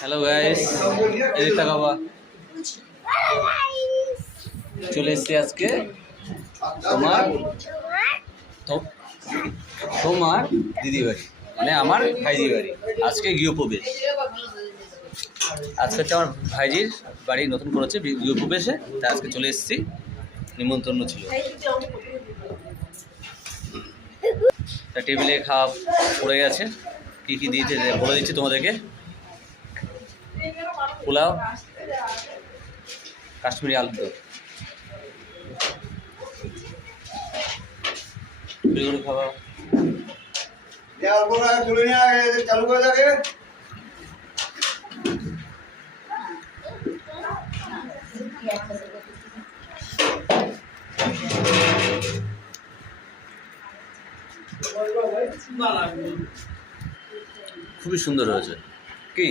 Hello guys, এদিকটা বাবা চলে এসছি আজকে তোমার তোমার দিদি বাড়ি, মানে আমার ভাইজির বাড়ি। আজকে গৃহপ্রবেশ। আজকে হচ্ছে আমার ভাইজির বাড়ি নতুন করেছে গৃহপ্রবেশে, তাই আজকে চলে এসেছি। নিমন্ত্রণ ছিল, তা টেবিলে খাওয়া পড়ে গেছে। কী কী দিয়েছে বলে দিচ্ছি তোমাদেরকে। পোলাও, কাশ্মীরি আলুর দম, খাওয়া। চালু করে থাকে। খুবই সুন্দর হয়েছে। কি